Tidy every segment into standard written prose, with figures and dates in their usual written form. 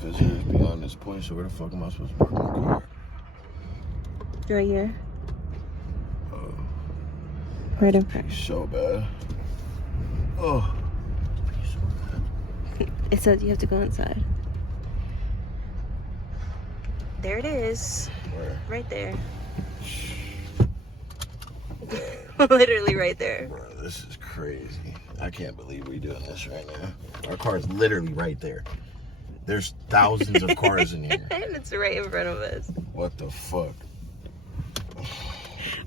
visitors beyond this point, so where the fuck am I supposed to park my car? Right here. Right in front. So bad. Oh. It says you have to go inside. There it is. Where? Right there. Literally right there. Bro, this is crazy. I can't believe we're doing this right now. Our car is literally right there. There's thousands of cars in here. And it's right in front of us. What the fuck?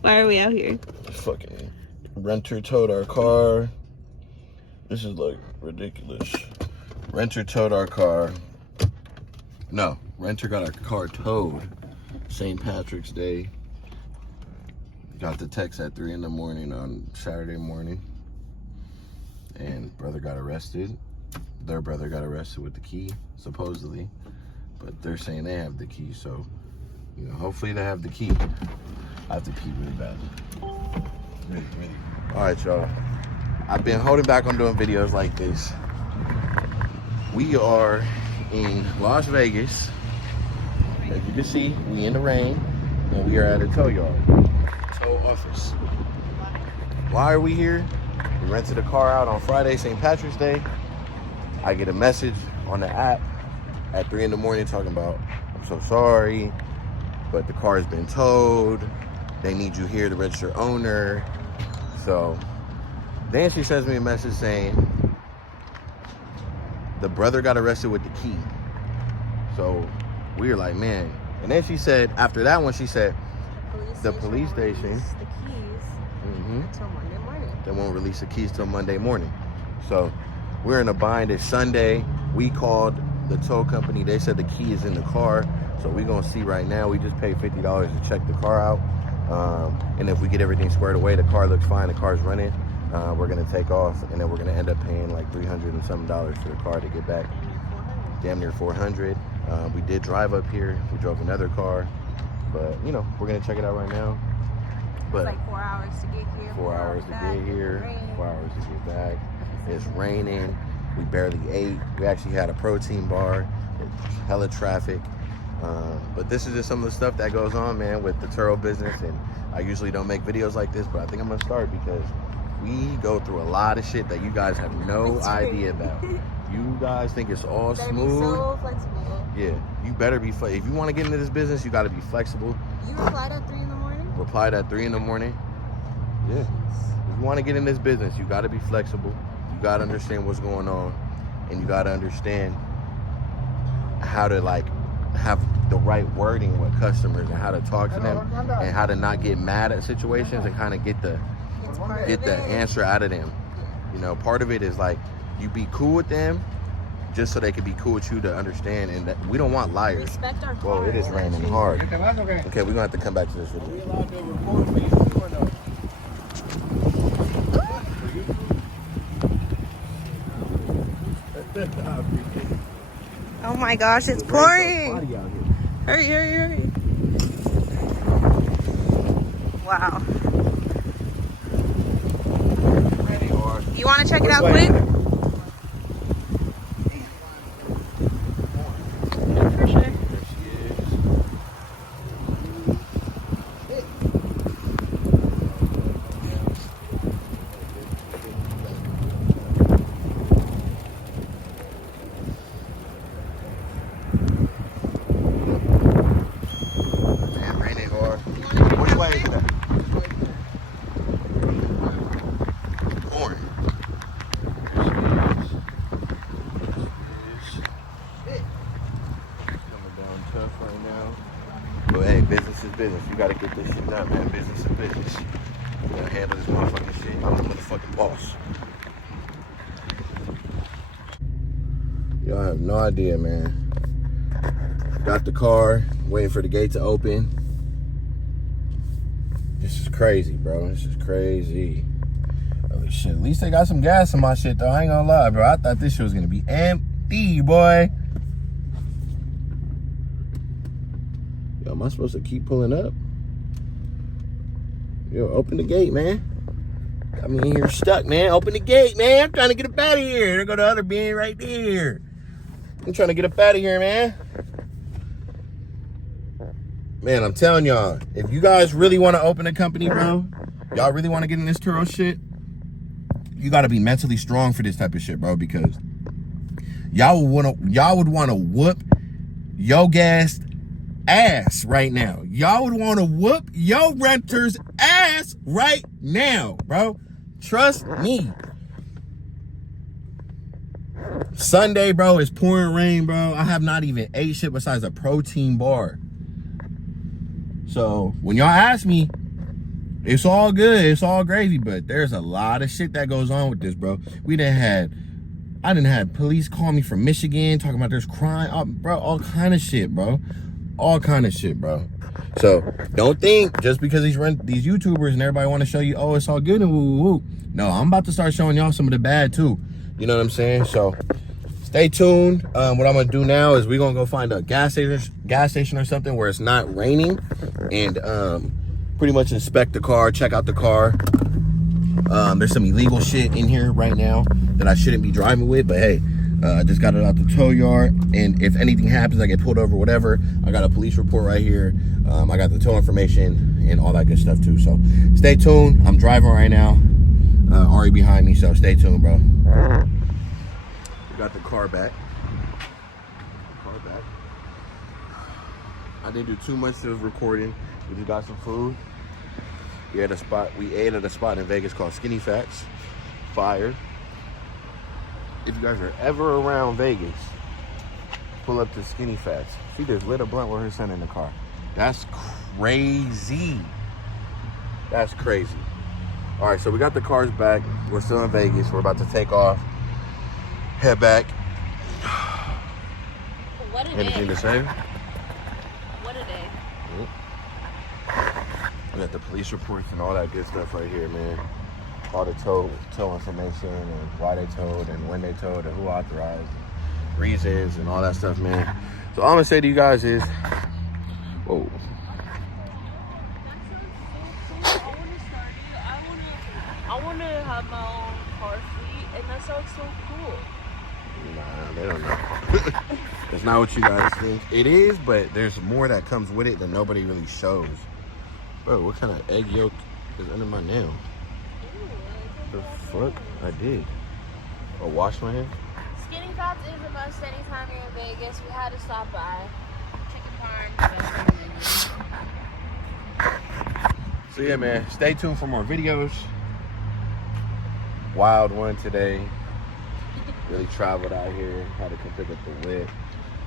Why are we out here? Fucking renter towed our car. This is like ridiculous. Renter towed our car. No, renter got our car towed. St. Patrick's Day. Got the text at 3 in the morning on Saturday morning. And brother got arrested. Their brother got arrested with the key, supposedly. But they're saying they have the key, so, you know, hopefully they have the key. I have to pee really bad. Really. All right, y'all. I've been holding back on doing videos like this. We are in Las Vegas. As you can see, we in the rain, and we are at a tow yard, tow office. Why are we here? We rented a car out on Friday, St. Patrick's Day. I get a message on the app at 3 in the morning talking about, I'm so sorry, but the car has been towed. They need you here to register owner. So then she sends me a message saying the brother got arrested with the key. So we were like, man. And then she said, after that one, she said, the police station. The keys until Monday morning. They won't release the keys till Monday morning. So we're in a bind. It's Sunday. We called the tow company. They said the key is in the car. So we're going to see right now. We just paid $50 to check the car out. And if we get everything squared away, the car looks fine, the car's running, we're going to take off, and then we're going to end up paying like $300 and something for the car to get back. Damn near $400. We did drive up here. We drove another car. But, you know, we're going to check it out right now. But it's like 4 hours to get here. 4 hours to get here, 4 hours to get back. It's raining. We barely ate. We actually had a protein bar. It's hella traffic. But this is just some of the stuff that goes on, man, with the Turo business. And I usually don't make videos like this, but I think I'm going to start because we go through a lot of shit that you guys have no idea about. You guys think it's all smooth. Be so flexible. Yeah, you better be flexible. If you want to get into this business, you got to be flexible. You replied at 3 in the morning? Replied at 3 in the morning. Yeah. If you want to get in this business, you got to be flexible. You got to understand what's going on. And you got to understand how to, like, have the right wording with customers and how to talk to them and how to not get mad at situations and kind of get the answer out of them. You know, part of it is like you be cool with them just so they can be cool with you to understand, and that we don't want liars. Respect our Well, it is raining hard. Okay, we're gonna have to come back to this video. Oh my gosh, it's pouring. Hurry. Wow. You want to check it out quick? For sure. Business. You gotta get this shit done, man. Business is business. You gotta handle this motherfucking shit. I'm the motherfucking boss. Y'all have no idea, man. Got the car, waiting for the gate to open. This is crazy, bro. This is crazy. Oh shit. At least they got some gas in my shit, though. I ain't gonna lie, bro. I thought this shit was gonna be empty, boy. Yo, am I supposed to keep pulling up? Yo, open the gate, man. Got me in here stuck, man. Open the gate, man. I'm trying to get up out of here. There go the other bin right there. I'm trying to get up out of here, man. Man, I'm telling y'all, if you guys really want to open a company, bro, y'all really want to get in this Turo shit, you got to be mentally strong for this type of shit, bro, because y'all would want to whoop yo gas ass right now. Y'all would want to whoop yo renter's ass right now, bro. Trust me. Sunday, bro, it's pouring rain, bro. I have not even ate shit besides a protein bar. So when y'all ask me, it's all good, it's all gravy, but there's a lot of shit that goes on with this, bro. I done had police call me from Michigan talking about there's crime, bro, all kind of shit, bro. All kind of shit, bro. So don't think just because these YouTubers and everybody want to show you, oh, it's all good and woo woo woo. No, I'm about to start showing y'all some of the bad too. You know what I'm saying? So stay tuned. What I'm gonna do now is we're gonna go find a gas station or something where it's not raining, and pretty much inspect the car, check out the car. There's some illegal shit in here right now that I shouldn't be driving with, but hey, I just got it out the tow yard, and if anything happens, I get pulled over, whatever, I got a police report right here. I got the tow information and all that good stuff too. So stay tuned. I'm driving right now. Ari behind me, so stay tuned, bro. We got the car back. I didn't do too much of recording. We just got some food. We ate at a spot in Vegas called Skinny Fats. Fire. If you guys are ever around Vegas, pull up to Skinny Fats. She just lit a blunt with her son in the car. That's crazy. That's crazy. All right, so we got the cars back. We're still in Vegas. We're about to take off. Head back. What a day. Anything to say? What a day. We got the police reports and all that good stuff right here, man. All the tow information and why they towed and when they towed and who authorized, and reasons and all that stuff, man. So all I'm gonna say to you guys is, whoa. I want to have my own car fleet, and that sounds so cool. Nah, they don't know. That's not what you guys think. It is, but there's more that comes with it that nobody really shows. Bro, what kind of egg yolk is under my nail? The fuck? I did. Oh, wash my hand? Skinny Fats is the most anytime you're in Vegas. We had to stop by. Chicken parm. So yeah, man, stay tuned for more videos. Wild one today. Really traveled out here. Had to come pick up the whip.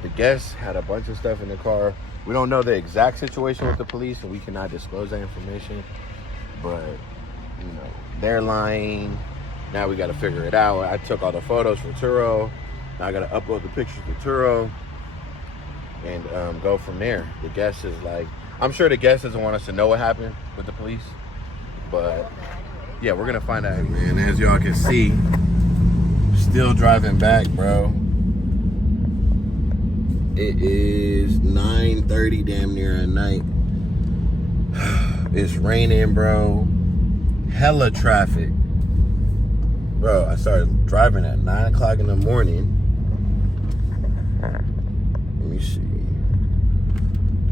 The guests had a bunch of stuff in the car. We don't know the exact situation with the police, and we cannot disclose that information. But, you know, they're lying. Now we got to figure it out. I took all the photos for Turo. Now I got to upload the pictures to Turo and go from there. The guest is like, I'm sure the guest doesn't want us to know what happened with the police, but yeah, we're gonna find out. Man, as y'all can see, still driving back, bro. It is 9:30, damn near at night. It's raining, bro. Hella traffic. Bro, I started driving at 9 o'clock in the morning. Let me see.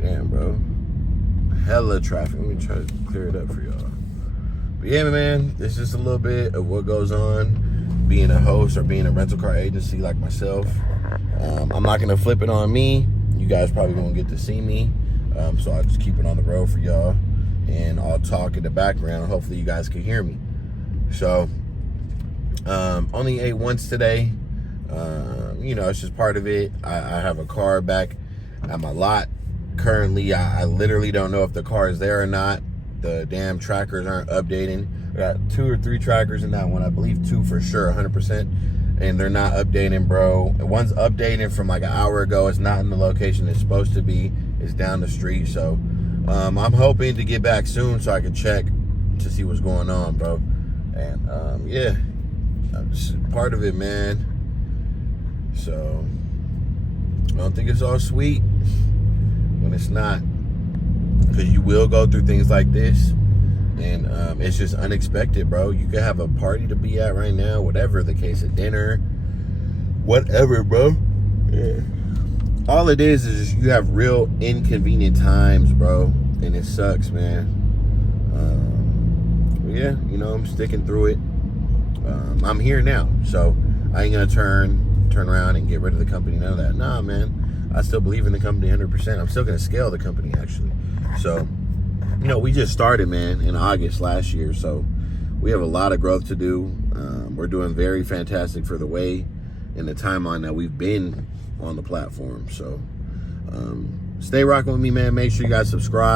Damn, bro. Hella traffic. Let me try to clear it up for y'all. But yeah, man, this is a little bit of what goes on being a host or being a rental car agency like myself. I'm not gonna flip it on me. You guys probably won't get to see me. So I'll just keep it on the road for y'all. And I'll talk in the background. Hopefully you guys can hear me. So, only ate once today. You know, it's just part of it. I have a car back at my lot. Currently, I literally don't know if the car is there or not. The damn trackers aren't updating. I got 2 or 3 trackers in that one. I believe 2 for sure, 100%. And they're not updating, bro. One's updating from like an hour ago. It's not in the location it's supposed to be. It's down the street. So I'm hoping to get back soon so I can check to see what's going on, bro. And yeah, this is part of it, man. So I don't think it's all sweet when it's not, because you will go through things like this, and it's just unexpected, bro. You could have a party to be at right now, whatever the case, a dinner, whatever, bro, Yeah. All it is just you have real inconvenient times, bro, and it sucks, man. Yeah, you know, I'm sticking through it. I'm here now, so I ain't gonna turn around and get rid of the company. None of that. Nah, man. I still believe in the company 100%. I'm still gonna scale the company, actually. So, you know, we just started, man, in August last year, so we have a lot of growth to do. We're doing very fantastic for the way and the timeline that we've been on the platform. So stay rocking with me, man. Make sure you guys subscribe.